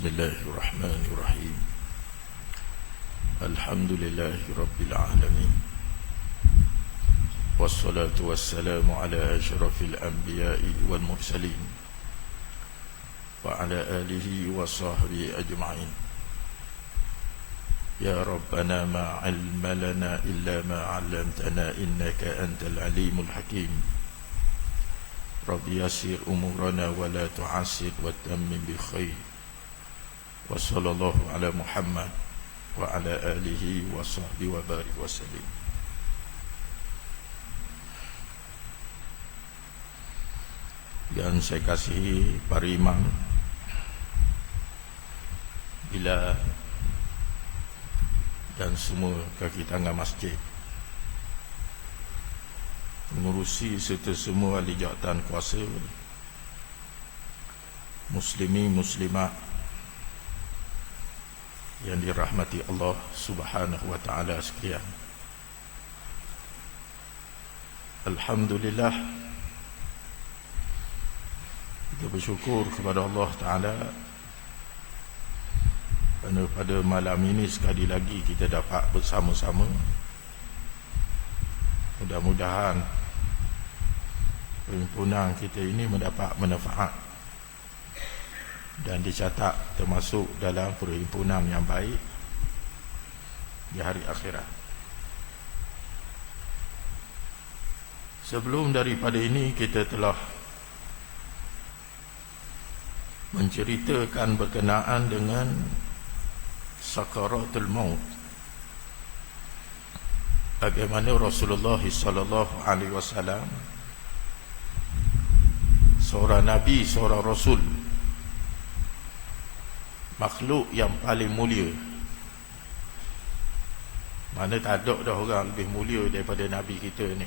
بسم الله الرحمن الرحيم الحمد لله رب العالمين والصلاة والسلام على أشرف الأنبياء والمرسلين وعلى آله وصحبه أجمعين يا ربنا ما علم لنا إلا ما علمتنا إنك أنت العليم الحكيم رب يسر أمورنا ولا تعسر وتمم بخير وصلى الله على محمد وعلى آله وصحبه وبارك وسلم. Dan saya kasihi para imam, bila dan semua kaki tangan masjid mengurusi serta semua ahli jawatan kuasa, muslimin muslimat yang dirahmati Allah Subhanahu wa taala sekalian. Alhamdulillah, kita bersyukur kepada Allah taala kerana pada malam ini sekali lagi kita dapat bersama-sama. Mudah-mudahan perhimpunan kita ini mendapat manfaat dan dicatat termasuk dalam perhimpunan yang baik di hari akhirat. Sebelum daripada ini, kita telah menceritakan berkenaan dengan sakaratul maut, bagaimana Rasulullah sallallahu alaihi wasallam, seorang nabi, seorang rasul, makhluk yang paling mulia. Mana tak ada dah orang lebih mulia daripada Nabi kita ni,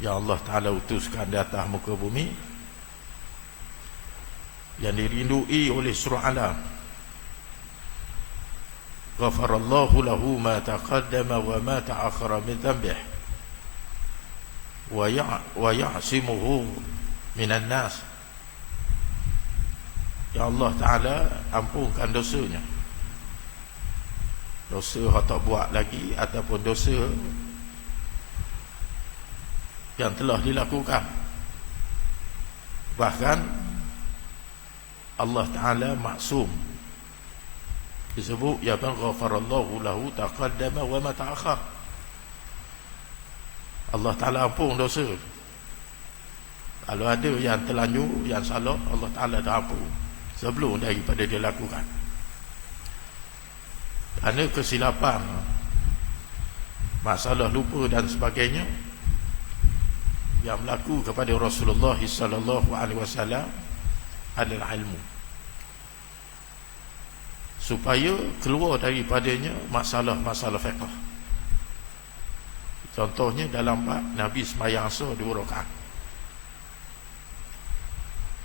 yang Allah Ta'ala utuskan di atas muka bumi, yang dirindui oleh seluruh alam. Ghafarallahu lahu ma taqaddama wa ma ta'akhara min dhanbih wa ya'simuhu minan nas. Ya Allah Ta'ala ampunkan dosanya, dosa yang tak buat lagi ataupun dosa yang telah dilakukan. Bahkan Allah Ta'ala maksum, disebut ya man ghafarallahu lahu taqaddama wa ma ta'akhar. Allah Ta'ala ampun dosa. Kalau ada yang terlanjur, yang salah, Allah Ta'ala dah ampun sebelum daripada dia lakukan. Kerana kesilapan, masalah lupa dan sebagainya yang berlaku kepada Rasulullah sallallahu alaihi wasallam adalah ilmu, supaya keluar daripadanya masalah-masalah fiqh. Contohnya dalam bab Nabi sembahyang asar 2 rakaat.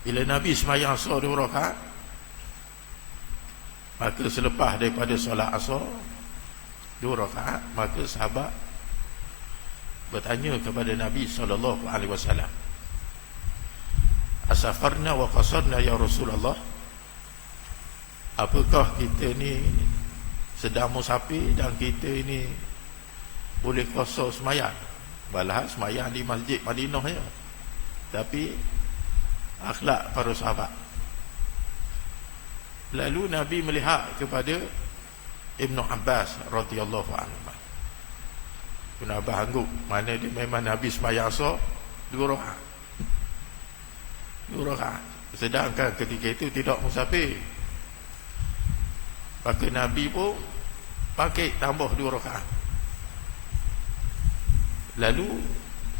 Bila Nabi sembahyang asar 2 rakaat, maka selepas daripada solat asar 2 rakaat, maka sahabat bertanya kepada Nabi sallallahu alaihi wasallam, asafarna wa qasarna ya Rasulullah, apakah kita ni sedang musafir dan kita ini boleh qasar sembahyang? Balah sembahyang di Masjid Madinah ya, tapi akhlak para sahabat. Lalu Nabi melihat kepada Ibn Abbas radhiyallahu anhu. Ibn Abbas anggap mana dia memang Nabi sembahyang asar 2 rakaat. 2 rakaat. Sedangkan ketika itu tidak musafir. Maka Nabi pun pakai tambah 2 rakaat. Lalu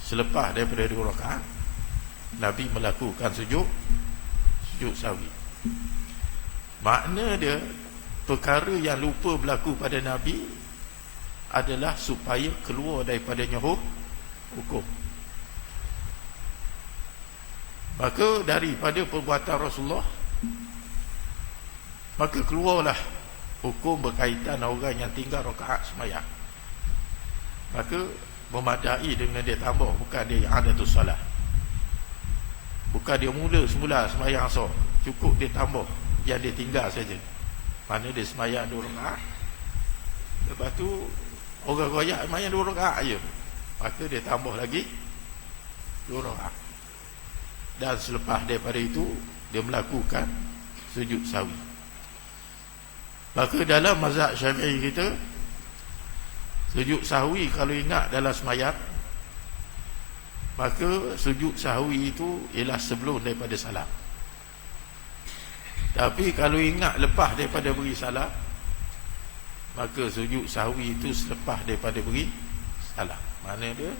selepas daripada 2 rakaat, Nabi melakukan sujud sahwi. Makna dia, perkara yang lupa berlaku pada Nabi adalah supaya keluar daripadanya hukum. Maka daripada perbuatan Rasulullah, maka keluarlah hukum berkaitan orang yang tinggal rakaat sembahyang. Maka memadai dengan dia tambah, bukan dia yang ada tu salah. Bukan dia mula semula sembahyang asar, cukup dia tambah yang dia tinggal saja. Mana dia semayang 2 rakaat, lepas tu orang royak semayang 2 rakaat je, maka dia tambah lagi 2 rakaat. Dan selepas daripada itu dia melakukan sujud sahwi. Maka dalam mazhab Syafi'i kita, sujud sahwi kalau ingat dalam semayang, maka sujud sahwi itu ialah sebelum daripada salam. Tapi kalau ingat lepas daripada beri salam, maka sujud sahwi itu selepas daripada beri salam. Mana dia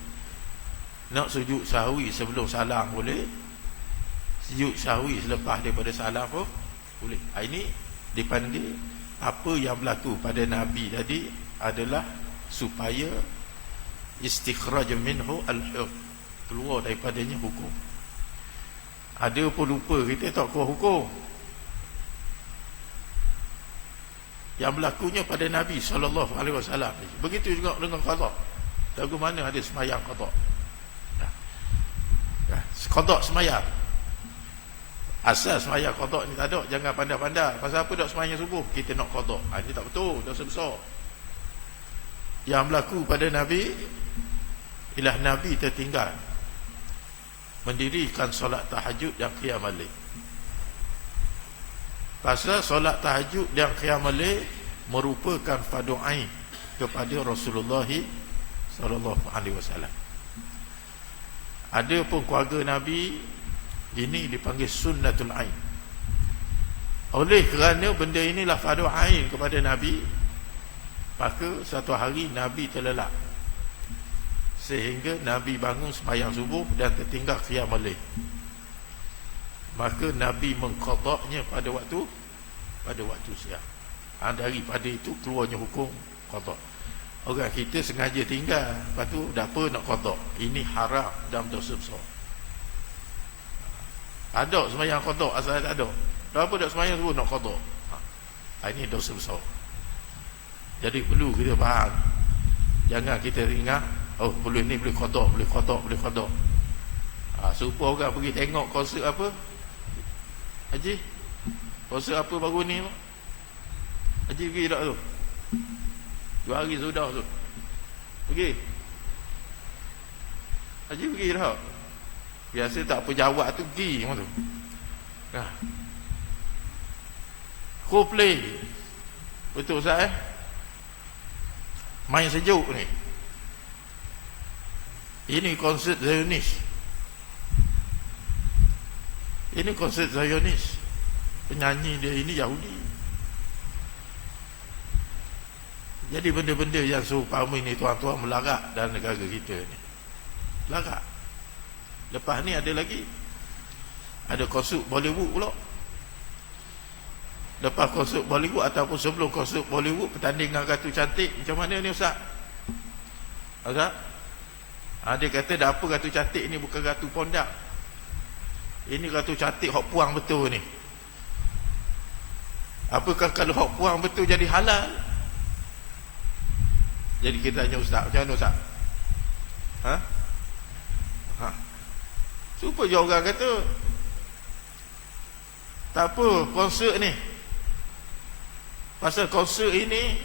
nak sujud sahwi sebelum salam boleh, sujud sahwi selepas daripada salam pun boleh. Ini dipanggil apa yang berlaku pada Nabi tadi adalah supaya istikhraj minhu al-hukm, keluar daripadanya hukum. Ada pun lupa kita tak keluar hukum yang berlakunya pada Nabi SAW. Begitu juga dengan qada. Lagu mana ada semayang qada? Qada semayang, asal semayang qada ni tak ada. Jangan pandai-pandai pasal apa dak semayang subuh kita nak qada. Ini tak betul, dosa besar. Yang berlaku pada Nabi ialah Nabi tertinggal mendirikan solat tahajud dan qiyamul lail. Pasal solat tahajud dan qiyamul lail merupakan fardu ain kepada Rasulullah sallallahu alaihi wasallam. Ada pun keluarga Nabi ini dipanggil sunnatul ain. Oleh kerana benda inilah fardu ain kepada Nabi, maka satu hari Nabi terlelap sehingga Nabi bangun sembahyang subuh dan tertinggal qiyamul lail. Maka Nabi mengqadaknya pada waktu siang. Daripada itu keluarnya hukum qada. Orang kita sengaja tinggal, lepas tu dah apa nak qada. Ini haram dan dosa besar. Ada sembahyang qada asal tak ada. Dah apa dak sembahyang subuh nak qada. Ini dosa besar. Jadi perlu kita faham. Jangan kita ingat boleh ni boleh qada, boleh qada. Supaya orang pergi tengok konsert apa? Haji, konsert apa baru ni? Haji pergi tak tu? 2 hari sudah tu pergi. Haji pergi tak? Biasa tak apa jawab tu pergi macam tu. Coldplay, betul Ustaz main sejuk ni. Ini konsert Zionis. Ini konsert Zionis. Penyanyi dia ini Yahudi. Jadi benda-benda yang seumpama ini tuan-tuan melarat dalam negara kita ni. Melarat. Lepas ni ada lagi, ada konsert Bollywood pula. Lepas konsert Bollywood ataupun sebelum konsert Bollywood, pertandingan Ratu Cantik. Macam mana ni Ustaz? Ustaz? Dia kata dah apa Ratu Cantik ni bukan Ratu Pondak. Ini Ratu Cantik hok puang betul ni. Apakah kalau hok puang betul jadi halal? Jadi kita tanya Ustaz, macam mana Ustaz? Supaya orang kata tak apa konsert ni. Pasal konsert ini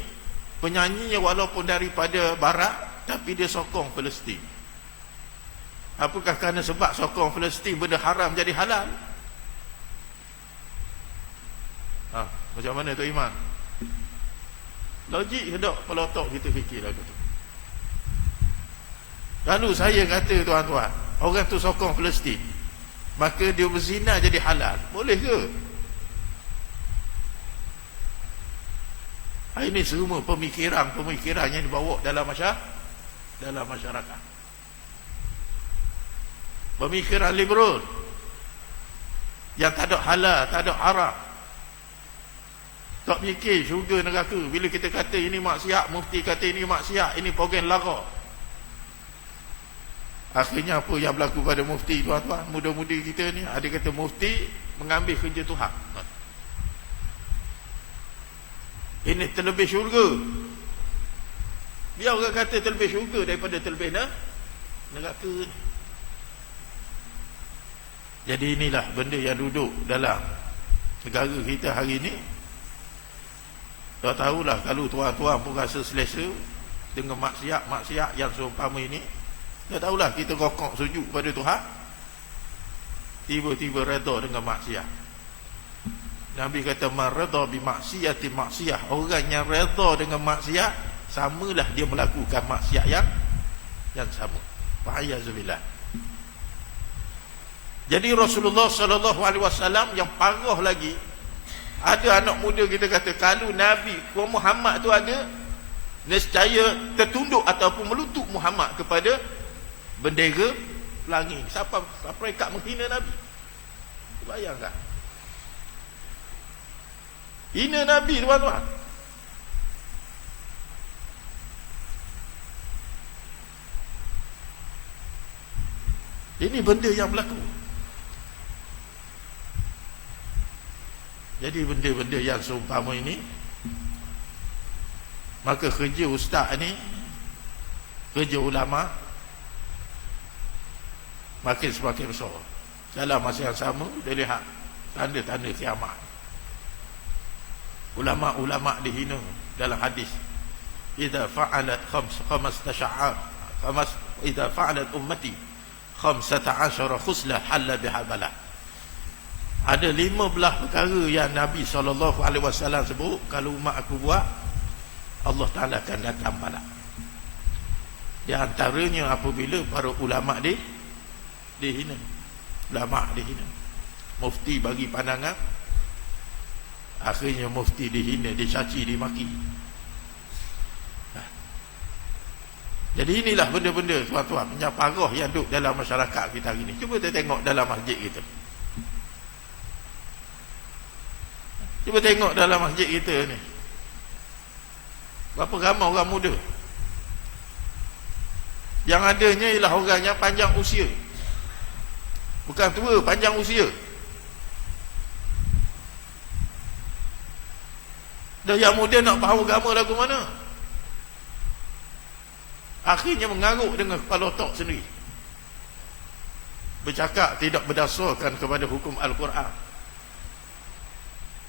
penyanyinya walaupun daripada barat, tapi dia sokong Palestin. Apakah kerana sebab sokong Palestin benda haram jadi halal? Macam mana tu Iman? Logik ke tak kalau otak kita fikir lagu tu? Kalau saya kata tuan-tuan, orang tu sokong Palestin, maka dia berzina jadi halal, boleh ke? Ini semua pemikiran yang dibawa dalam masyarakat. Pemikiran liberal yang tak ada halal, tak ada haram. Tak fikir syurga neraka. Bila kita kata ini maksiat, mufti kata ini maksiat, ini program lara. Akhirnya apa yang berlaku pada mufti tuan-tuan, muda-mudi kita ni, ada kata mufti mengambil kerja Tuhan. Ini terlebih syurga. Biar orang kata terlebih syurga daripada terlebih neraka ni. Jadi inilah benda yang duduk dalam negara kita hari ni. Dah tahulah kalau tuan-tuan pun rasa selesa dengan maksiat yang seumpama ini. Dah tahulah kita rokok sujud pada Tuhan, tiba-tiba redha dengan maksiat. Nabi kata man redha bi maksiati maksiyah, orang yang redha dengan maksiat samalah dia melakukan maksiat yang sama. Fa'ayazubillah. Jadi Rasulullah sallallahu alaihi wasallam yang parah lagi, ada anak muda kita kata kalau Nabi Muhammad tu ada, nescaya tertunduk ataupun melutut Muhammad kepada bendera pelangi. Siapa mereka menghina Nabi? Bayangkan. Hina Nabi, tuan-tuan. Ini benda yang berlaku. Jadi benda-benda yang seumpama ini, maka kerja ustaz ni, kerja ulama makin semakin besar. Dalam masa yang sama dia lihat tanda-tanda kiamat. Ulama-ulama dihina dalam hadis. Idza fa'alat idza fa'alat ummati 15 khuslah halla biha bala. Ada 15 perkara yang Nabi SAW sebut, kalau umat aku buat, Allah Ta'ala akan datang bala. Di antaranya apabila para ulama dihina. Ulama dihina. Mufti bagi pandangan, akhirnya mufti dihina, dicaci, dimaki. Jadi inilah benda-benda, tuan-tuan, yang parah yang duduk dalam masyarakat kita hari ini. Cuba kita tengok dalam masjid kita. Cuba tengok dalam masjid kita ni, berapa ramai orang muda. Yang adanya ialah orang yang panjang usia. Bukan tua, panjang usia. Dan yang muda nak faham agama lagu mana? Akhirnya mengaruk dengan kepala otak sendiri. Bercakap tidak berdasarkan kepada hukum Al-Quran,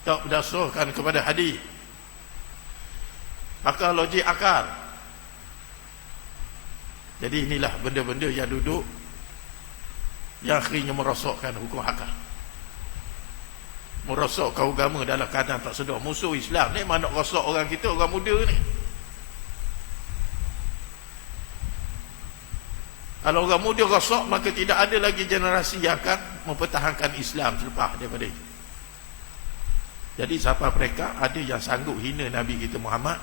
tak berdasarkan kepada hadis, pakar logik akal. Jadi inilah benda-benda yang duduk, yang akhirnya merosakkan hukum akal, merosakkan agama dalam keadaan tak sedar. Musuh Islam ni mana nak rosak orang kita, orang muda ni. Kalau orang muda rosak, maka tidak ada lagi generasi yang akan mempertahankan Islam selepas daripada itu. Jadi siapa mereka ada yang sanggup hina Nabi kita Muhammad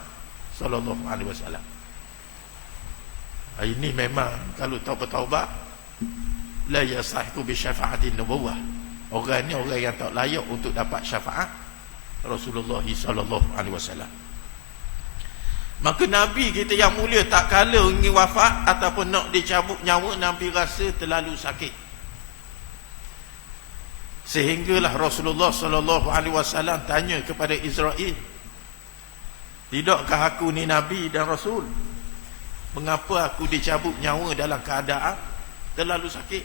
sallallahu alaihi wasallam. Ini memang kalau taubat la yasahiku bi syafa'atin nubuwah. Orang ni orang yang tak layak untuk dapat syafaat Rasulullah sallallahu alaihi wasallam. Maka Nabi kita yang mulia tak kala ingin wafat ataupun nak dicabut nyawa, Nabi rasa terlalu sakit. Sehinggalah Rasulullah sallallahu alaihi wasallam tanya kepada Israel, tidakkah aku ni Nabi dan Rasul? Mengapa aku dicabut nyawa dalam keadaan terlalu sakit?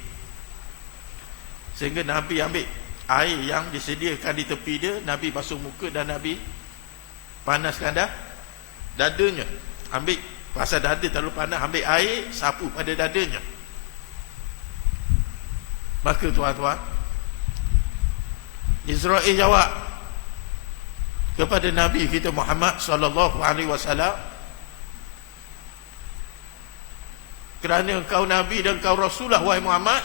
Sehingga Nabi ambil air yang disediakan di tepi dia, Nabi basuh muka dan Nabi panaskan dadanya. Ambil, pasal dada terlalu panas, ambil air, sapu pada dadanya. Maka tuan-tuan, Israel jawab kepada Nabi kita Muhammad sallallahu alaihi wasallam, kerana engkau Nabi dan engkau Rasulullah wahai Muhammad,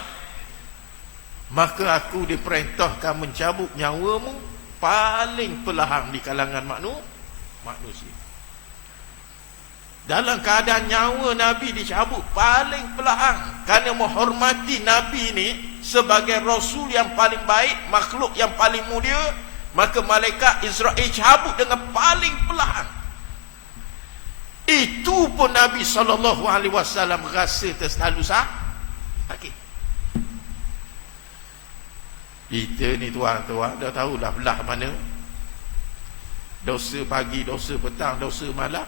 maka aku diperintahkan mencabut nyawamu paling perlahan di kalangan manusia. Dalam keadaan nyawa Nabi dicabut paling perlahan, kerana menghormati Nabi ni sebagai Rasul yang paling baik, makhluk yang paling mulia, maka malaikat Israel cabut dengan paling perlahan. Itu pun Nabi SAW rasa terlalu sakit. Kita ni tuan-tuan dah tahulah belah mana dosa pagi, dosa petang, dosa malam,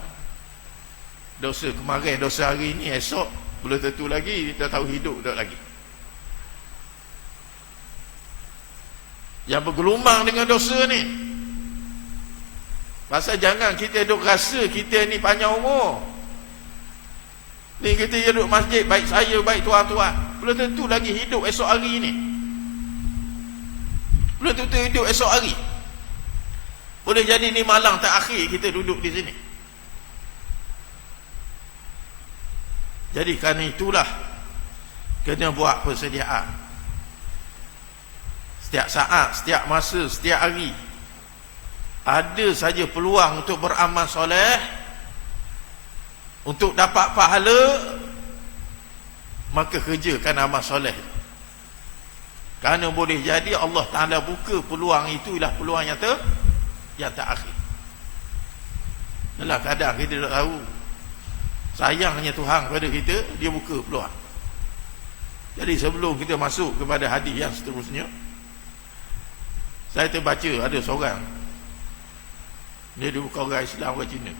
dosa kemarin, dosa hari ni, esok belum tentu lagi dah tahu hidup tak lagi. yang bergelumang dengan dosa ni. Pasal jangan kita duk rasa kita ni panjang umur. Ni kita duduk masjid, baik saya, baik tuan-tuan, belum tentu lagi hidup esok hari ni. Belum tentu hidup esok hari. Boleh jadi ni malang terakhir kita duduk di sini. Jadi kerana itulah kena buat persediaan. Setiap saat, setiap masa, setiap hari ada saja peluang untuk beramal soleh, untuk dapat pahala, maka kerjakan amal soleh. Kerana boleh jadi Allah Ta'ala buka peluang itu, ialah peluang yang terakhir. Dalam kadang kita tak tahu sayangnya Tuhan kepada kita, dia buka peluang. Jadi sebelum kita masuk kepada hadis yang seterusnya, saya terbaca ada seorang, dia bukan orang Islam, orang Cina.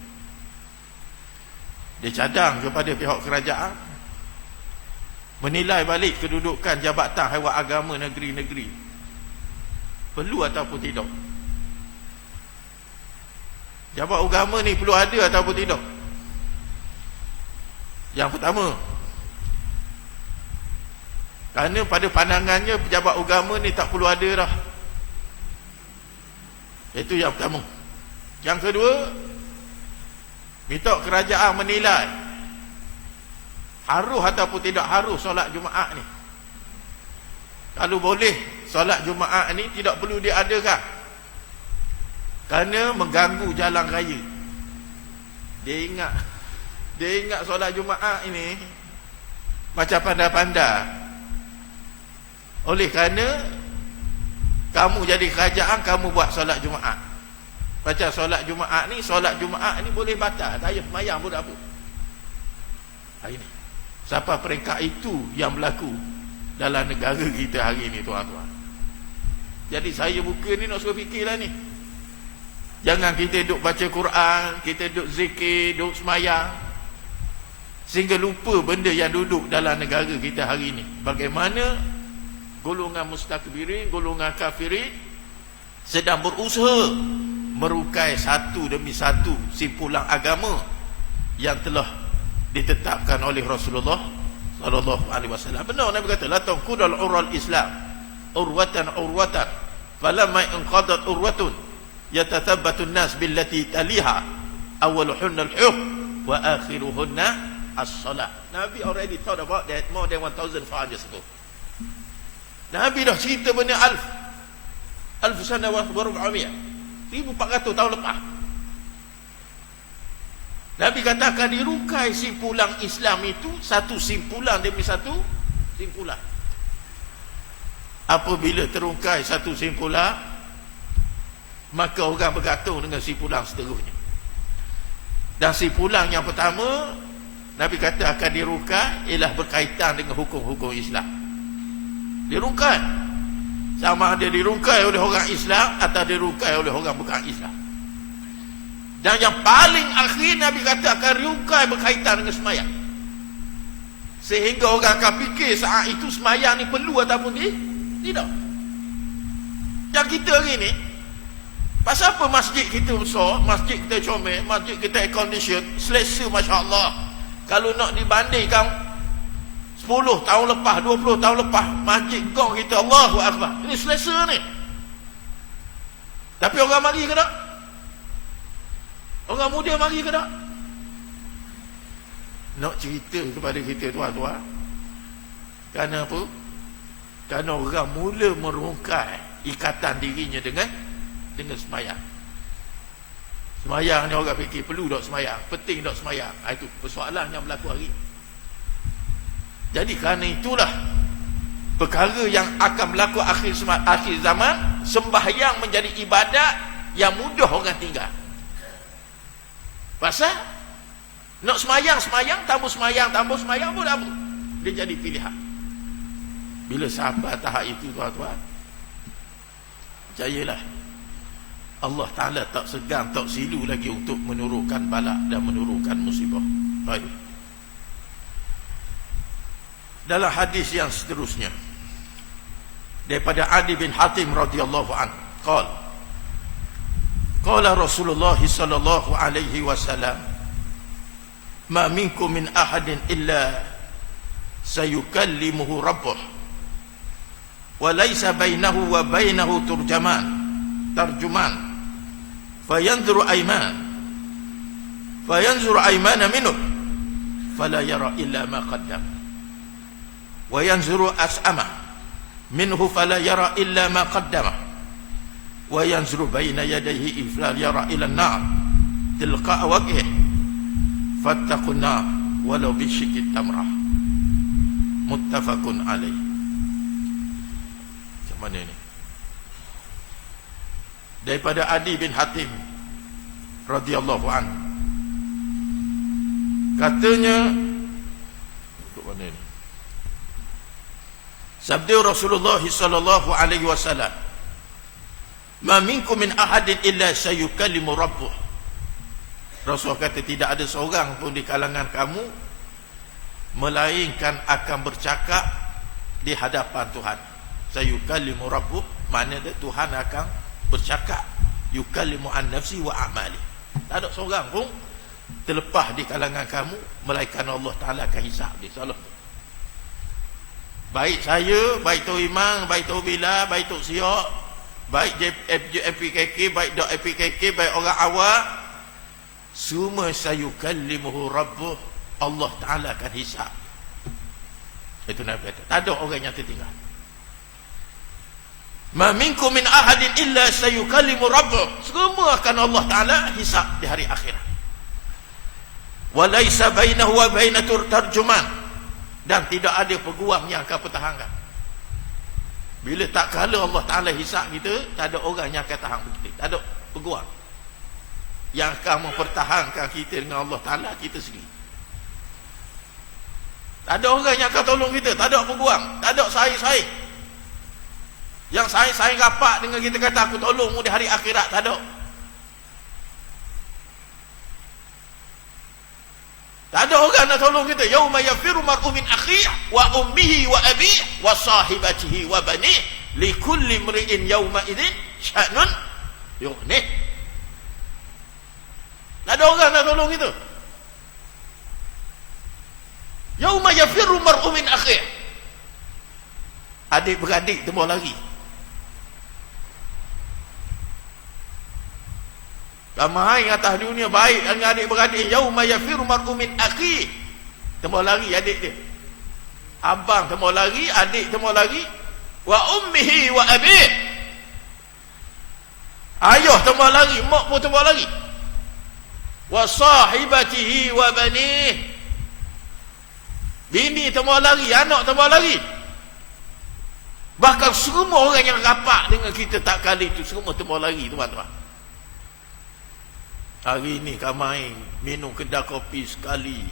Dia cadang kepada pihak kerajaan menilai balik kedudukan jabatan haiwan agama negeri-negeri, perlu ataupun tidak. Jabatan agama ni perlu ada ataupun tidak. Yang pertama, kerana pada pandangannya pejabat agama ni tak perlu ada dah. Itu yang pertama. Yang kedua, minta kerajaan menilai harus ataupun tidak harus solat Jumaat ni. Kalau boleh solat Jumaat ni tidak perlu diadakan, kerana mengganggu jalan raya. Dia ingat solat Jumaat ini macam pandai-pandai. Oleh kerana kamu jadi kerajaan, kamu buat solat Jumaat. Macam solat Jumaat ni boleh batal, tak payah sembahyang pun tak apa. Ini sampai peringkat itu yang berlaku dalam negara kita hari ni, tuan-tuan. Jadi saya buka ni nak suruh fikirlah ni. Jangan kita duk baca Quran, kita duk zikir, duk sembahyang, sehingga lupa benda yang duduk dalam negara kita hari ni. Bagaimana golongan mustakbirin, golongan kafirin sedang berusaha merukai satu demi satu simpulan agama yang telah ditetapkan oleh Rasulullah sallallahu alaihi wasallam. Benar Nabi kata, la tanqudul ural Islam urwatan falamma inqadat urwatun yatathabbatu an-nas billati taliha awwaluhunna al-hukm wa akhiruhunna as-salah. Nabi already thought about that more than 1,500 years ago. Nabi dah cerita benda alf sanawat wa rubu'amiyah, 1,400 tahun lepas. Nabi katakan dirukai simpulan Islam itu satu simpulan demi satu simpulan. Apabila terungkai satu simpulan, maka orang bergantung dengan simpulan seterusnya. Dan simpulan yang pertama Nabi kata akan dirukai ialah berkaitan dengan hukum-hukum Islam. Dirungkai, sama ada dirungkai oleh orang Islam atau dirungkai oleh orang bukan Islam. Dan yang paling akhir Nabi kata akan dirungkai berkaitan dengan semayang, sehingga orang akan fikir saat itu semayang ni perlu ataupun tidak. Yang kita hari ni, pasal apa masjid kita besar, masjid kita comel, masjid kita air condition, selesa Masya Allah. Kalau nak dibandingkan 10 tahun lepas, 20 tahun lepas, masjid gong kita, Allahu Akbar, ini selesa ni. Tapi orang mari ke tak? Orang muda mari ke tak? Nak cerita kepada kita, tuan-tuan, kerana apa? Kerana orang mula merungkai ikatan dirinya dengan semayang. Semayang ni orang fikir perlu tak semayang, penting tak semayang. Itu persoalan yang berlaku hari. Jadi kerana itulah perkara yang akan berlaku akhir zaman, sembahyang menjadi ibadat yang mudah orang tinggal. Pasal nak semayang, tambah semayang pun apa? Dia jadi pilihan. Bila sampai tahap itu, tuan-tuan, percayalah, Allah Ta'ala tak segan, tak silu lagi untuk menurunkan bala dan menurunkan musibah. Baik. Dalam hadis yang seterusnya, daripada Adi bin Hatim radhiyallahu anhu qala Rasulullah sallallahu alaihi wasallam ma minkum min ahadin illa sayukallimuhu rabbuh wa laysa bainahu wa bainahu tarjuman fayanzuru aymana minhu fala yara illa ma qaddam wa yanzuru as'ama minhu fala yara illa ma qaddama wa yanzuru baina yadayhi fala yara illa an-nar tilqa'a wajhihi fattaqun nar walau bisyikki tamrah muttafaqun alaih. Macam mana ni? Daripada Adi bin Hatim radhiyallahu anhu, katanya, mana ni? Sabda Rasulullah sallallahu alaihi wasallam, "Ma minkum min ahadin illa sayukallimu rabbuh." Rasul kata tidak ada seorang pun di kalangan kamu melainkan akan bercakap di hadapan Tuhan. Sayukallimu rabbuh, maknanya Tuhan akan bercakap. Yukallimu an nafsi wa a'mali. Tak ada seorang pun terlepas di kalangan kamu melainkan Allah Ta'ala akan hisap dia. Salah. Baik saya, baik Tok Imam, baik Tok Bila, baik Tok Siok, baik FPKK, baik Dok FPKK, baik orang awam, semua sayukallimuhu rabbuh, Allah Ta'ala akan hisap. Itu Nabi kata, tak ada orang yang tertinggal. Ma minkum min ahadin illa sayukallimu rabbuh, semua akan Allah Ta'ala hisap di hari akhirat. Wa laisa bainahu wa bainahu tarjuman, dan tidak ada peguam yang akan pertahankan. Bila tak kala Allah Ta'ala hisap kita, tak ada orang yang akan tahan kita. Tak ada peguam yang akan mempertahankan kita dengan Allah Ta'ala kita sendiri. Tak ada orang yang akan tolong kita. Tak ada peguam, tak ada saing-saing yang saing-saing rapat dengan kita kata aku tolongmu di hari akhirat. Tak ada. Tak ada orang nak tolong kita. Yauma yafiru mar'u min akhihi wa ummihi wa abihi wa sahibatihi wa banihi likulli imri'in yauma idzin sya'nun yughnih. Tak ada orang nak tolong kita. Yauma yafiru mar'u min akhihi, adik-beradik temu lari. Ramai atas dunia baik dengan adik-beradik. Yauma yafiru mar'u min akhihi, temu lari adik dia. Abang temu lari, adik temu lari. Wa ummihi wa abihi, ayah temu lari, mak pun temu lari. Wa sahibatihi wa banihi, bini temu lari, anak temu lari. Bahkan semua orang yang rapat dengan kita tak kali itu semua temu lari, tuan-tuan. Hari ni Kamai minum kedai kopi sekali.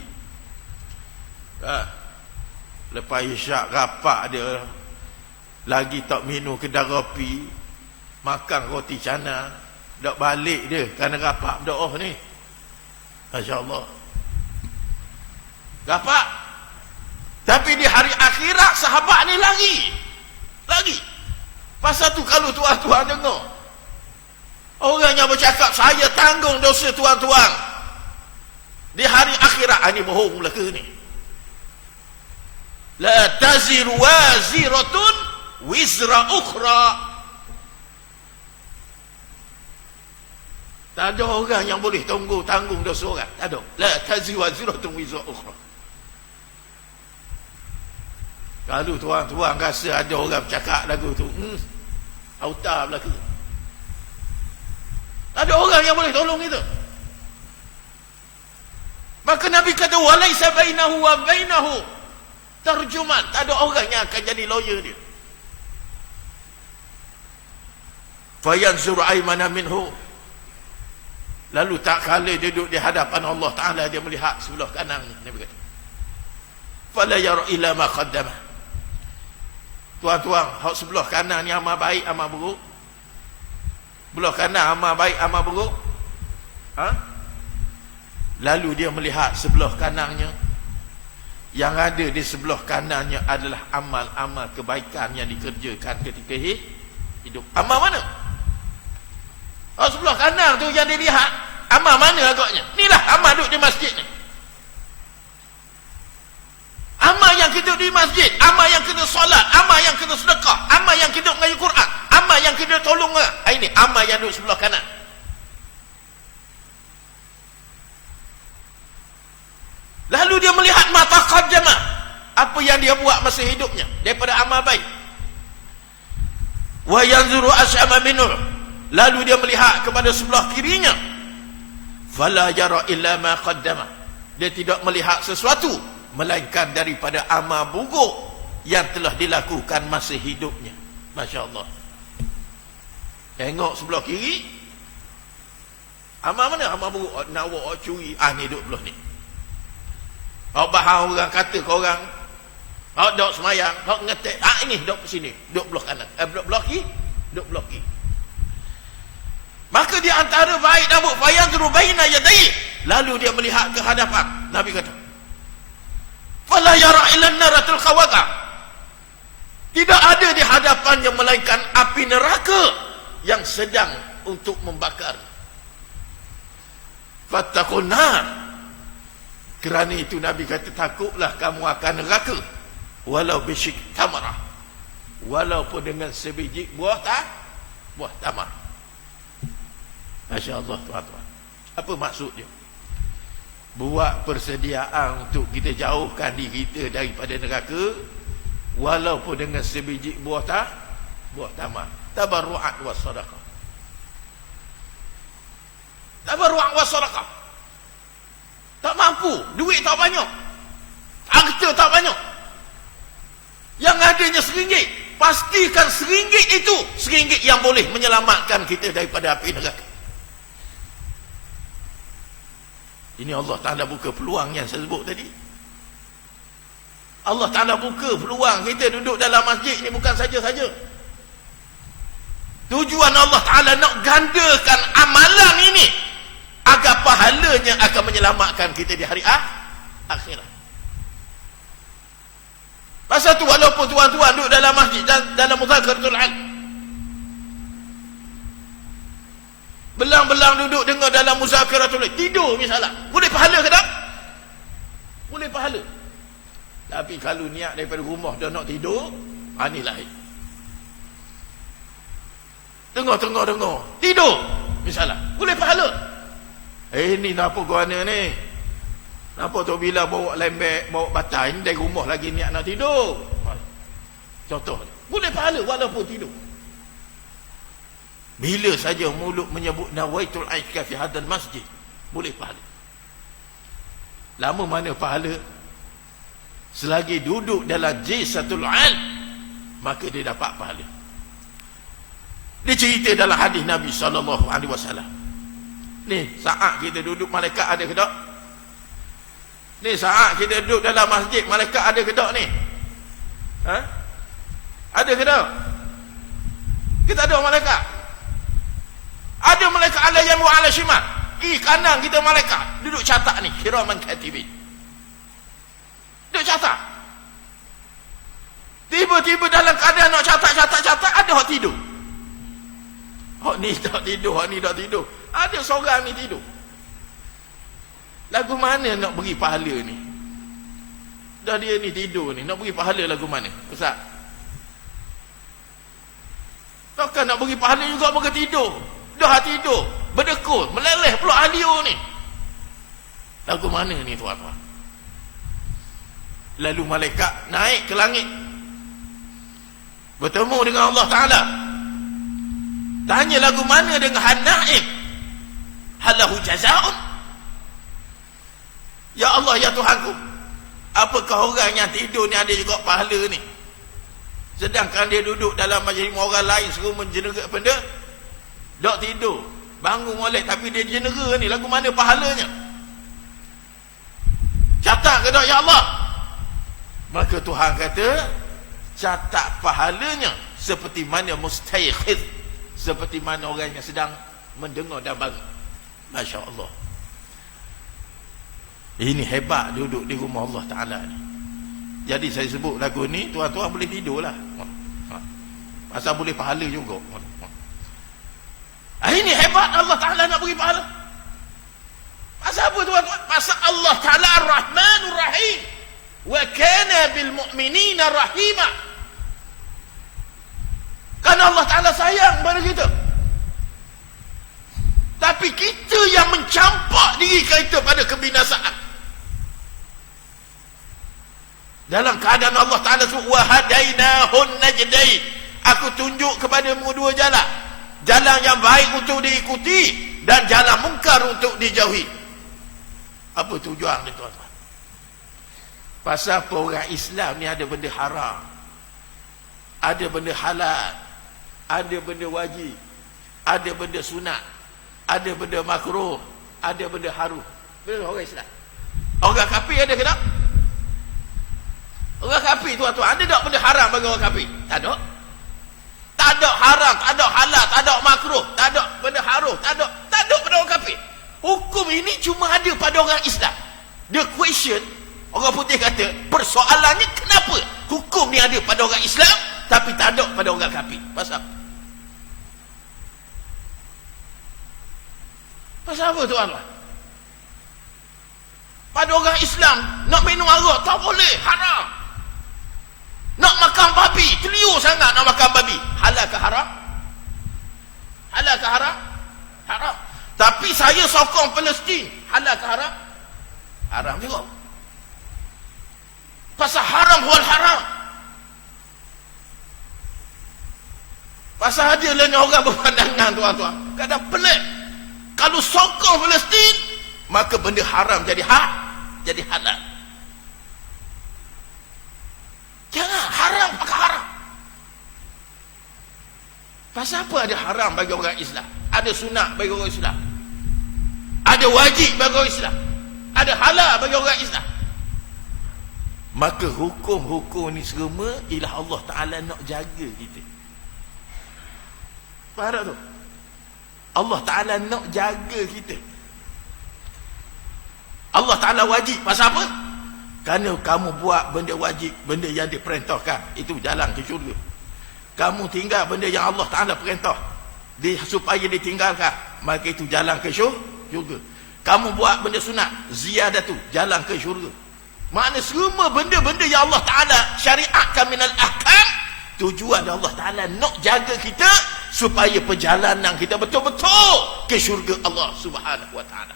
Lepas isyak rapat dia, lagi tak minum kedai kopi, makan roti canai, dak balik dia kerana rapat berdoa ni. Masya-Allah. Rapat. Tapi di hari akhirat sahabat ni lagi. Pasal tu kalau tuan-tuan dengar orang yang bercakap saya tanggung dosa tuan-tuan di hari akhirat, ini bohong lah ke ni? La taziru waziratun wizra ukhra. Tak ada orang yang boleh tanggung dosa orang. Tak ada. La taziru waziratun wizra ukhra. Kalau tuan-tuan rasa ada orang bercakap lagu tu, autar belaka. Tak ada orang yang boleh tolong kita. Maka Nabi kata walaisa bainahu wa bainahu tarjuman, tak ada orang yang akan jadi lawyer dia. Fayanzur aymana minhu, lalu tak kala dia duduk di hadapan Allah Ta'ala, dia melihat sebelah kanan. Nabi kata fala yara illa ma qaddama. Tuan-tuan, hak sebelah kanan ni amal baik amal buruk. Belah kanan amal baik amal buruk. Lalu dia melihat sebelah kanannya Yang ada di sebelah kanannya adalah amal-amal kebaikan yang dikerjakan ketika hidup. Amal mana? Oh, sebelah kanan tu yang dilihat, amal mana agaknya? Inilah amal duduk di masjid ni. Amal yang kita di masjid, amal yang kita solat, amal yang kita sedekah, amal yang kita mengaji Quran, amal yang kita tolong orang. Ini amal yang duduk sebelah kanan. Lalu dia melihat mata qadjamah, apa yang dia buat masa hidupnya daripada amal baik. Wa yanzuru asyama minhu, lalu dia melihat kepada sebelah kirinya. Fala yara illa ma qaddama, dia tidak melihat sesuatu melainkan daripada amal buruk yang telah dilakukan masa hidupnya. Masya-Allah. Tengok sebelah kiri, amal mana? Amal buruk. Nak buat curi, ni duduk belah ni. Awak bahang orang kata ke orang, awak duduk semayang, awak ngetek, ini duduk sini, duduk belah kanan, duduk belah kiri, duduk belah kiri. Maka di antara baik dan buruk, fayanzuru baina yadayhi, lalu dia melihat ke hadapan. Nabi kata, fala yara illa naratul khawaqa, tidak ada di hadapannya melainkan api neraka yang sedang untuk membakar. Fattaqun nar, kerana itu Nabi kata, takutlah kamu akan neraka, walau bisyik tamarah, walaupun dengan sebiji buah tamar. Masya Allah, tuan-tuan. Apa maksud dia? Buat persediaan untuk kita jauhkan diri kita daripada neraka, walaupun dengan sebiji buah tamar. Tabarru'at was sadaqah. Tabarru'at was sadaqah. Tak mampu, duit tak banyak, harta tak banyak, yang adanya RM1, pastikan RM1 itu RM1 yang boleh menyelamatkan kita daripada api neraka. Ini Allah Ta'ala buka peluang yang saya sebut tadi. Allah Ta'ala buka peluang kita duduk dalam masjid ni bukan saja-saja. Tujuan Allah Ta'ala nak gandakan amalan ini agar pahalanya akan menyelamatkan kita di hari akhirat. Pasal tu walaupun tuan-tuan duduk dalam masjid dan dalam muzakaratul ilm, belang-belang duduk dengar dalam muzakaratul ilm, tidur misalnya, boleh pahala ke tak? Boleh pahala. Tapi kalau niat daripada rumah dah nak tidur, ni lain. Dengar, tidur misalnya, boleh pahala. Ni kenapa guana ni? Kenapa tu bila bawa lembek, bawa batai ni dari rumah lagi niat nak tidur? Contoh, boleh pahala walaupun tidur. Bila saja mulut menyebut nawaitul aikaf fi hadal masjid, boleh pahala. Lama mana pahala? Selagi duduk dalam jisatul ilm, maka dia dapat pahala. Dia cerita dalam hadis Nabi SAW. Ni saat kita duduk, malaikat ada ke tak? Ni saat kita duduk dalam masjid, malaikat ada ke tak ni? Ada ke tak? Kita ada malaikat. Ada malaikat ala yamu ala shimal. Kanan kita malaikat duduk catat ni, kiraman katibin. Duduk catat. Tiba-tiba dalam keadaan nak catat, ada hak tidur. Hak ni tak tidur, hak ni tak tidur. Ada seorang ni tidur. Lagu mana nak beri pahala ni? Dah dia ni tidur ni, nak beri pahala lagu mana? Ustaz? Takkan nak beri pahala juga mereka tidur. Dah tidur, berdekul, meleleh pula audio ni. Lagu mana ni tuan-tuan? Lalu malaikat naik ke langit, bertemu dengan Allah Ta'ala. Tanya lagu mana dengan Han-Naim, halahu jazaun. Ya Allah, ya Tuhanku, apakah orang yang tidur ni ada juga pahala ni? Sedangkan dia duduk dalam majlis orang lain suruh menjenera benda, dok tidur, bangun molek tapi dia jenera ni, lagu mana pahalanya? Catat ke tak ya Allah? Maka Tuhan kata, catat pahalanya seperti mana mustaykhid, seperti mana orang yang sedang mendengar dan bangun. Masya Allah. Ini hebat duduk di rumah Allah Ta'ala ni. Jadi saya sebut lagu ni, tuan-tuan boleh tidur lah. Pasal boleh pahala juga. Ini hebat Allah Ta'ala nak beri pahala. Pasal apa tuan-tuan? Pasal Allah Ta'ala Ar-Rahmanur Rahim. Wa kana bil mu'minina rahima. Kerana Allah Ta'ala sayang pada kita. Tapi kita yang mencampak diri kita pada kebinasaan. Dalam keadaan Allah Ta'ala sebut wa hadainahun najdain. Aku tunjuk kepadamu dua jalan. Jalan yang baik untuk diikuti dan jalan mungkar untuk dijauhi. Apa tujuan ni tuan-tuan? Pasal apa orang Islam ni ada benda haram, ada benda halal, ada benda wajib, ada benda sunat, ada benda makruh, ada benda harum. Betul orang Islam? Orang kafir ada ke tak? Orang kafir tuan-tuan, ada tak benda haram bagi orang kafir? Tak ada. Tak ada haram, tak ada halal, tak ada makruh, tak ada benda haram, tak ada pada orang kafir. Hukum ini cuma ada pada orang Islam. The question, orang putih kata, persoalannya kenapa hukum ni ada pada orang Islam tapi tak ada pada orang kafir? Pasal apa tuan-tuan? Pada orang Islam nak minum arak tak boleh, haram. Nak makan babi, terliur sangat nak makan babi. Halal ke haram? Halal ke haram? Haram. Tapi saya sokong Palestin. Halal ke haram? Haram juga. Pasal haram wal haram. Pasal ada lain orang berpandangan tuan-tuan. Kadang pelik. Kalau sokong Palestin, maka benda haram jadi hak, jadi halal. Jangan haram pakai haram. Pasal apa ada haram bagi orang Islam? Ada sunat bagi orang Islam. Ada wajib bagi orang Islam. Ada halal bagi orang Islam. Maka hukum-hukum ni semua ialah Allah Ta'ala nak jaga kita. Faham tu? Allah Ta'ala nak jaga kita. Allah Ta'ala wajib. Pasal apa? Kerana kamu buat benda wajib, benda yang diperintahkan, itu jalan ke syurga. Kamu tinggal benda yang Allah Ta'ala perintah, supaya ditinggalkan, maka itu jalan ke syurga. Kamu buat benda sunat, ziyadatu, jalan ke syurga. Makna semua benda-benda yang Allah Ta'ala syariatkan minal ahkam, tujuan Allah Ta'ala nak jaga kita, supaya perjalanan kita betul-betul ke syurga Allah Subhanahu Wa Ta'ala.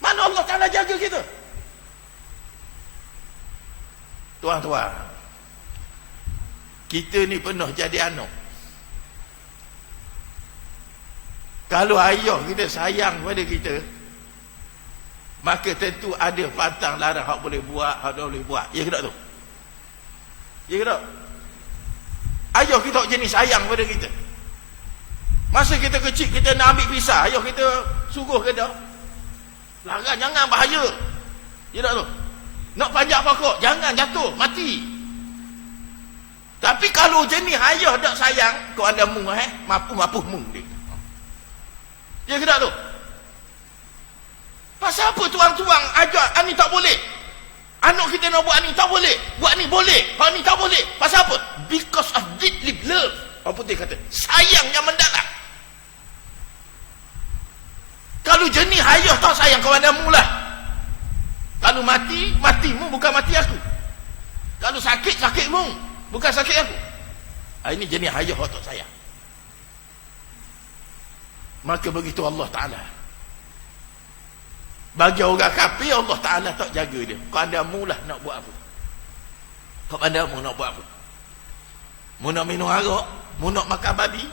Mana Allah Ta'ala jaga kita? Tuan-tuan, kita ni pernah jadi anak. Kalau ayah kita sayang pada kita, maka tentu ada pantang larang hak boleh buat, hak tak boleh buat. Ya ke tak tu? Ya ke tak? Ayah kita jenis sayang pada kita. Masa kita kecil, kita nak ambil pisah, ayah kita suruh kita, larang, jangan, bahaya. Ya tak tu? Nak panjat pokok, jangan, jatuh, mati. Tapi kalau jenis ayah tak sayang, kau ada mung, mapuh mung dia. Ya ke tak tu? Pasal apa tuang-tuang ajar, ni tak boleh. Anak kita nak buat ni tak boleh. Buat ni boleh, hak ni tak boleh. Pasal apa? Because of deadly love. Apa putih kata? Sayang yang mendalam. Kalau jenis ayah tak sayang, kau ada mung lah. Kalau mati, matimu bukan mati aku. Kalau sakit, sakitmu bukan sakit aku. Ini jenis ayah tak sayang. Maka begitu Allah Ta'ala. Bagi orang kafir, Allah Ta'ala tak jaga dia. Kau ada mulah nak buat apa? Kau ada mu nak buat apa? Mu nak minum arak? Mu nak makan babi?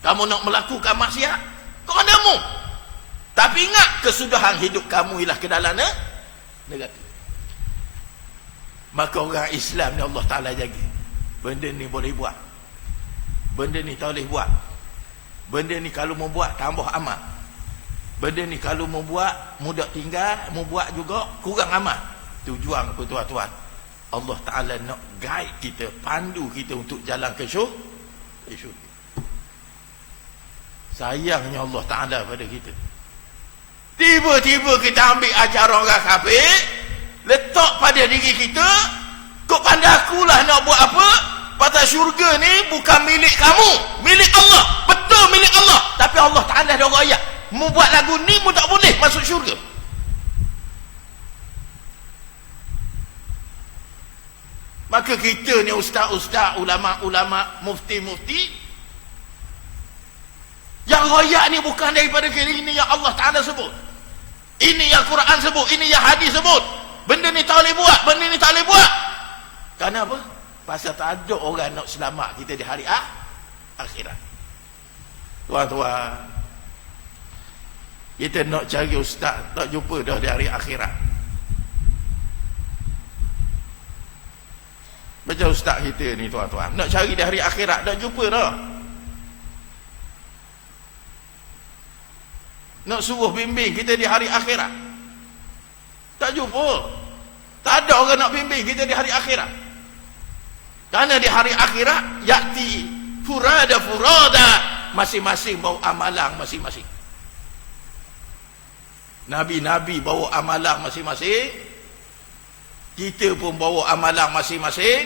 Kamu nak melakukan maksiat? Kau ada mu. Tapi ingat, kesudahan hidup kamu ialah ke dalam negatif. Maka orang Islam ni Allah Ta'ala jaga. Benda ni boleh buat, benda ni tak boleh buat. Benda ni kalau mau buat, tambah amal. Benda ni kalau mau buat, mudah tinggal. Mau buat juga, kurang amal. Tujuan apa tuan-tuan? Allah Ta'ala nak guide kita, pandu kita untuk jalan ke syurga. Sayangnya Allah Ta'ala pada kita. Tiba-tiba kita ambil ajaran orang kafir, letak pada diri kita, kau pandai akulah nak buat apa. Pasal syurga ni bukan milik kamu, milik Allah. Betul milik Allah, tapi Allah Ta'ala ada ayat, mu buat lagu ni mu tak boleh masuk syurga. Maka kita ni ustaz-ustaz, ulama-ulama, mufti-mufti, yang ayat ni bukan daripada ini yang Allah Ta'ala sebut, ini yang Quran sebut, ini yang hadis sebut. Benda ni tak boleh buat, benda ni tak boleh buat. Kenapa? Pasal tak ada orang nak selamat kita di hari akhirat. Tuan-tuan, kita nak cari ustaz, tak jumpa dah di hari akhirat. Macam ustaz kita ni tuan-tuan, nak cari di hari akhirat, tak jumpa dah. Nak suruh bimbing kita di hari akhirat, tak jumpa. Tak ada orang nak bimbing kita di hari akhirat. Karena di hari akhirat yakti furada, masing-masing bawa amalan masing-masing. Nabi-nabi bawa amalan masing-masing, kita pun bawa amalan masing-masing.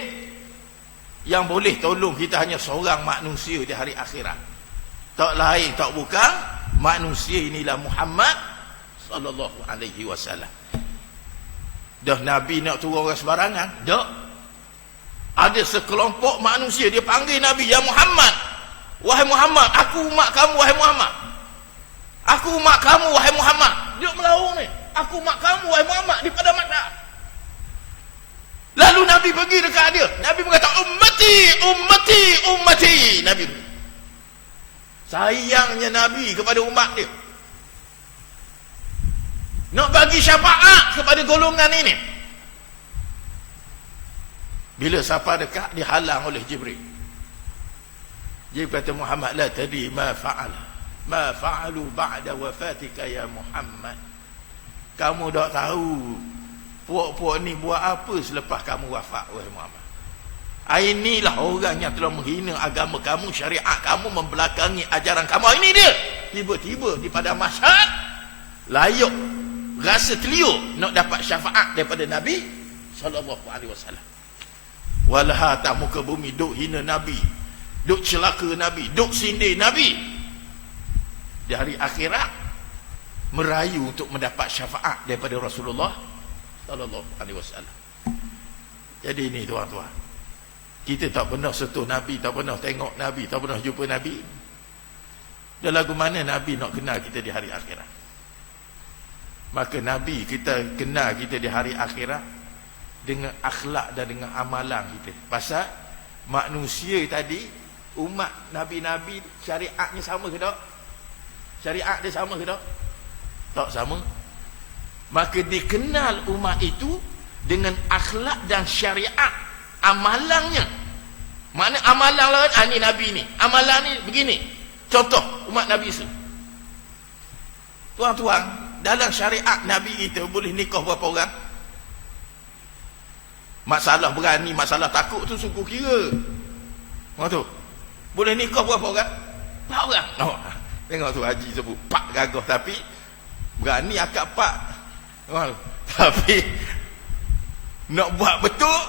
Yang boleh tolong kita hanya seorang manusia di hari akhirat, tak lain tak bukan manusia inilah Muhammad sallallahu alaihi wasallam. Dah Nabi nak turun orang sembarangan? Tak. Ada sekelompok manusia dia panggil Nabi, ya Muhammad, wahai Muhammad, aku umat kamu wahai Muhammad, aku umat kamu wahai Muhammad. Dia melaung ni, aku umat kamu wahai Muhammad di padang Makkah. Lalu Nabi pergi dekat dia, Nabi berkata, ummati, ummati, ummati. Nabi sayangnya Nabi kepada umat dia, nak bagi syafaat kepada golongan ini. Bila siapa dekat, dihalang oleh Jibril. Jibril kata, Muhammad, la tadri ma fa'alu ba'da wafatika ya Muhammad. Kamu tak tahu puak-puak ni buat apa selepas kamu wafat wahai Muhammad. Inilah orang yang telah menghina agama kamu, syariat kamu, membelakangi ajaran kamu. Ini dia. Tiba-tiba di pada masyarakat layak, rasa telio nak dapat syafaat daripada Nabi sallallahu alaihi wasallam. Walah tak muka bumi duk hina Nabi, duk celaka Nabi, duk sindir Nabi. Di hari akhirat merayu untuk mendapat syafaat daripada Rasulullah sallallahu alaihi wasallam. Jadi ini tuan-tuan, kita tak pernah sentuh Nabi, tak pernah tengok Nabi, tak pernah jumpa Nabi. Dan lagu mana Nabi nak kenal kita di hari akhirat? Maka Nabi kita kenal kita di hari akhirat dengan akhlak dan dengan amalan kita. Pasal manusia tadi, umat Nabi-Nabi, syariatnya sama ke tak? Syariat dia sama ke tak? Tak sama. Maka dikenal umat itu dengan akhlak dan syariat amalannya. Mana amalan lain, ni Nabi ni, amalan ni begini. Contoh umat Nabi itu, tuan-tuan, dalam syariat Nabi kita boleh nikah berapa orang? Masalah berani, masalah takut tu sungguh kira. Tengok tu, boleh nikah berapa orang? 4 orang. Oh, tengok tu haji sebut 4 gagah, tapi berani akad 4. Oh, tapi nak buat betul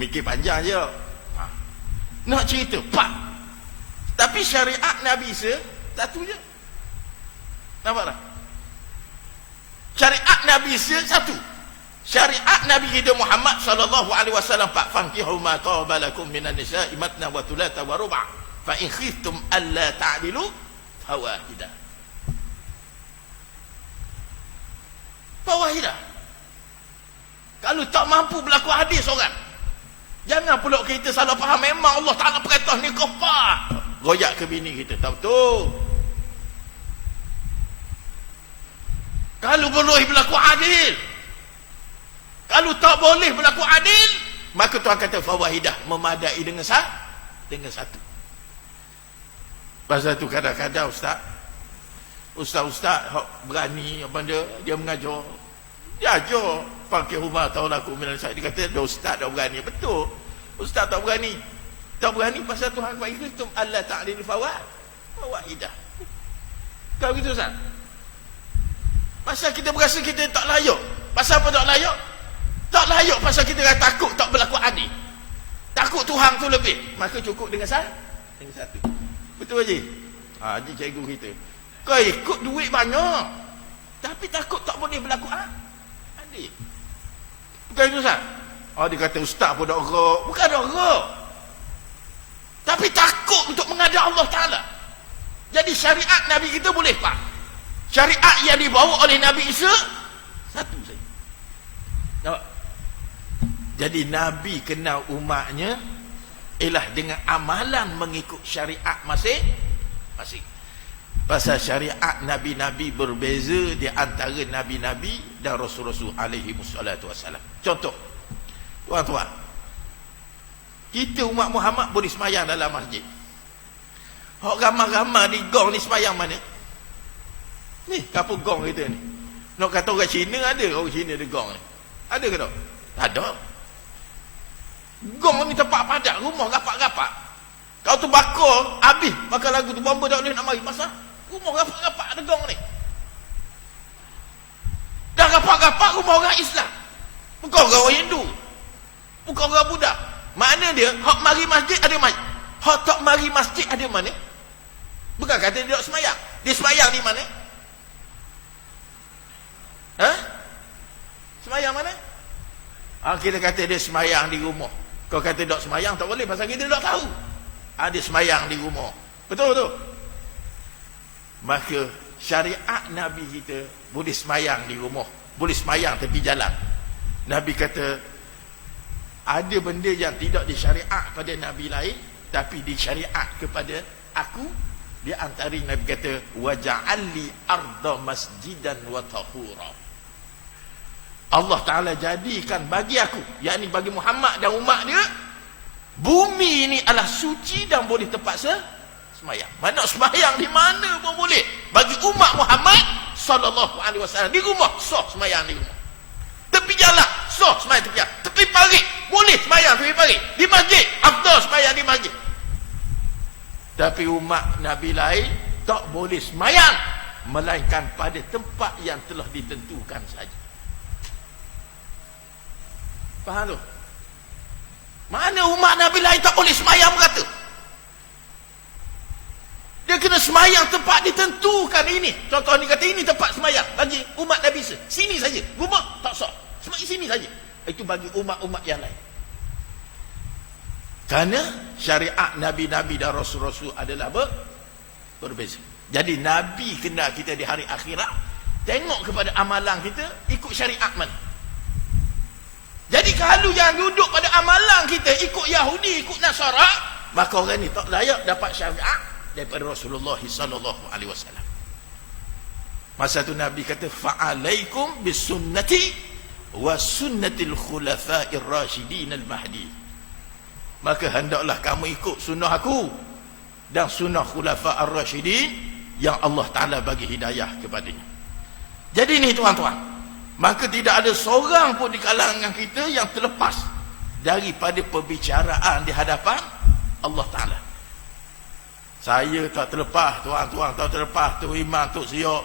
mikir panjang je. Nak cerita 4, tapi syariat Nabi satu je. Nampak tak? Syariat Nabi satu. Syariat Nabi kita Muhammad sallallahu alaihi wasallam, fankihu ma taba lakum minan nisa'i matna wa thulatha wa ruba' fa in khiftum alla ta'dilu fawahidah. Fawahidah. Kalau tak mampu berlaku hadis orang, jangan pula kita salah faham. Memang Allah Ta'ala perintah nikah 4. Royak ke bini kita, tak betul. Kalau boleh berlaku adil, kalau tak boleh berlaku adil, maka Tuhan kata fawahidah, memadai dengan satu. Pasal tu kadang-kadang ustaz berani apa dia mengajar, dia ajar pakai rumah taulaku minan saya. Dia kata ustaz tak berani. Betul, ustaz tak berani. Tak berani pasal Tuhan fa ikhtum alla ta'dil fawahidah. Kau gitu ustaz? Pasal kita berasa kita tak layak. Pasal apa tak layak? Tak layak pasal kita takut tak berlaku adil. Takut Tuhan tu lebih. Maka cukup dengan satu. Betul Haji? Haji cikgu kita. Kau ikut duit banyak. Tapi takut tak boleh berlaku adil. Bukan itu Ustaz? Dia kata Ustaz pun dah rok. Bukan dah rok. Tapi takut untuk menghadap Allah Ta'ala. Jadi syariat Nabi kita boleh pak. Syariat yang dibawa oleh Nabi Isa satu saja. Nampak? Jadi Nabi kenal umatnya ialah dengan amalan mengikut syariat masing-masing. Pasal syariat Nabi-Nabi berbeza di antara Nabi-Nabi dan Rasul-Rasul alaihi wassalatu wassalam. Contoh, tuan-tuan, kita umat Muhammad boleh semayang dalam masjid. Hak ramai-ramai di gong ni semayang mana? Ni, kapur gong kita ni. Nak kata orang Cina ada, orang Cina ada gong ni. Ada ke tak? Tak ada. Gong ni tempat padat, rumah rapat-rapat. Kalau tu bakar, habis bakar lagu tu, bomba tak boleh nak mari. Pasal rumah rapat-rapat ada gong ni. Dah rapat-rapat rumah orang Islam. Bukan orang Hindu. Bukan orang Buddha. Makna dia, hak mari masjid ada masjid. Hak tak mari masjid ada mana? Bukan kata dia tak semayang. Dia semayang di mana? Semayang mana? Kita kata dia semayang di rumah. Kau kata tak semayang tak boleh pasal kita tak tahu. Dia semayang di rumah. Betul? Maka syariat Nabi kita boleh semayang di rumah. Boleh semayang tepi jalan. Nabi kata ada benda yang tidak disyariat pada Nabi lain tapi disyariat kepada aku. Di antara Nabi kata waja'alli arda masjidan wa tahura. Allah Ta'ala jadikan bagi aku, yakni bagi Muhammad dan umat dia, bumi ini adalah suci dan boleh tempat semayang. Mana semayang di mana pun boleh. Bagi umat Muhammad sallallahu alaihi wasallam di rumah sah semayang di rumah. Tepi jalan sah semayang tepi jalan. Tepi parit boleh semayang tepi parit. Di masjid afdal semayang di masjid. Tapi umat Nabi lain tak boleh semayang melainkan pada tempat yang telah ditentukan saja. Faham tu? Mana umat Nabi lain tak boleh semayang berkata? Dia kena semayang tempat ditentukan ini. Contoh ni kata ini tempat semayang bagi umat Nabi sini saja. Rumah tak sah. Semayang sini saja. Itu bagi umat-umat yang lain. Kerana syariat Nabi-Nabi dan Rasul-Rasul adalah berbeza. Jadi Nabi kenal kita di hari akhirat, tengok kepada amalan kita, ikut syariat mana. Jadi kalau yang duduk pada amalan kita ikut Yahudi, ikut Nasara, maka orang ni tak layak dapat syariat daripada Rasulullah sallallahu alaihi wasallam. Masa tu Nabi kata fa'alaikum bisunnati wa sunnatil khulafa'ir rasyidin al-mahdi. Maka hendaklah kamu ikut sunnah aku dan sunnah khulafa ar-rasyidin yang Allah Ta'ala bagi hidayah kepadanya. Jadi ni tuan-tuan, maka tidak ada seorang pun di kalangan kita yang terlepas daripada perbicaraan di hadapan Allah Ta'ala. Saya tak terlepas, tuan-tuan tak terlepas, Tok Imam, Tok Siok,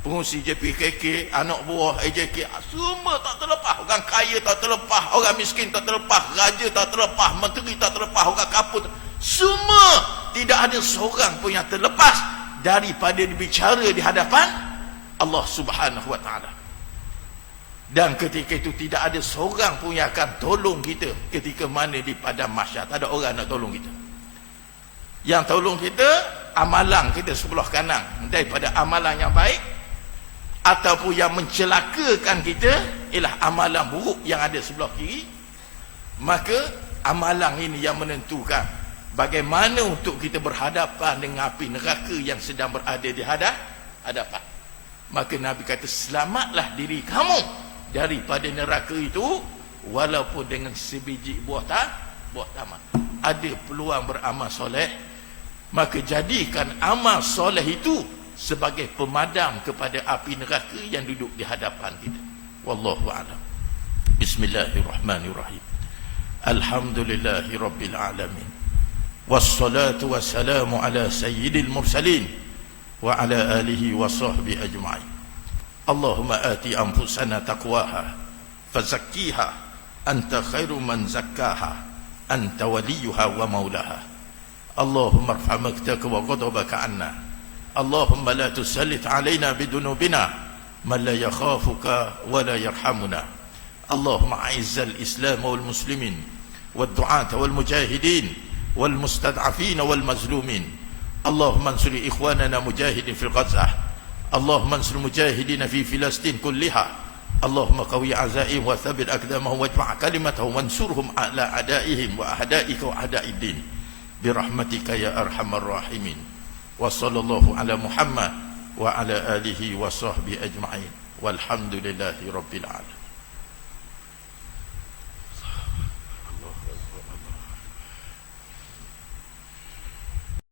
pengurusi JPKK, anak buah AJK, semua tak terlepas. Orang kaya tak terlepas, orang miskin tak terlepas, raja tak terlepas, menteri tak terlepas, orang kaput, semua tidak ada seorang pun yang terlepas daripada berbicara di hadapan Allah Subhanahu wa Ta'ala. Dan ketika itu tidak ada seorang pun yang akan tolong kita ketika mana di padang mahsyar. Tak ada orang nak tolong kita. Yang tolong kita amalan kita sebelah kanan daripada amalan yang baik, ataupun yang mencelakakan kita ialah amalan buruk yang ada sebelah kiri. Maka amalan ini yang menentukan bagaimana untuk kita berhadapan dengan api neraka yang sedang berada di hadapan. Maka Nabi kata selamatlah diri kamu daripada neraka itu walaupun dengan sebiji buah tamat. Ada peluang beramal soleh, maka jadikan amal soleh itu sebagai pemadam kepada api neraka yang duduk di hadapan kita. Wallahu a'lam. Bismillahirrahmanirrahim. Alhamdulillahi rabbil alamin. Wassalatu wassalamu ala sayyidil mursalin wa ala alihi wa sahbihi ajma'in. Allahumma ati anfusana taqwaha فزكيها أنت خير من زكاها أنت وليها ومولاها. اللهم ارفع مقتك وغضبك عنا. اللهم لا تسلط علينا بذنوبنا من لا يخافك ولا يرحمنا. اللهم أعز الإسلام والمسلمين والدعاة والمجاهدين والمستضعفين والمظلومين. اللهم انصر إخواننا مجاهدين في غزة. اللهم انصر المجاهدين في فلسطين كلها. اللهم قوي أعدائهم وثبت أقدامهم واجمع كلمتهم وانصرهم على أعدائهم وأعدائك وأعداء الدين برحمتك يا أرحم الراحمين. وصلى الله على محمد وعلى آله وصحبه أجمعين والحمد لله رب العالمين.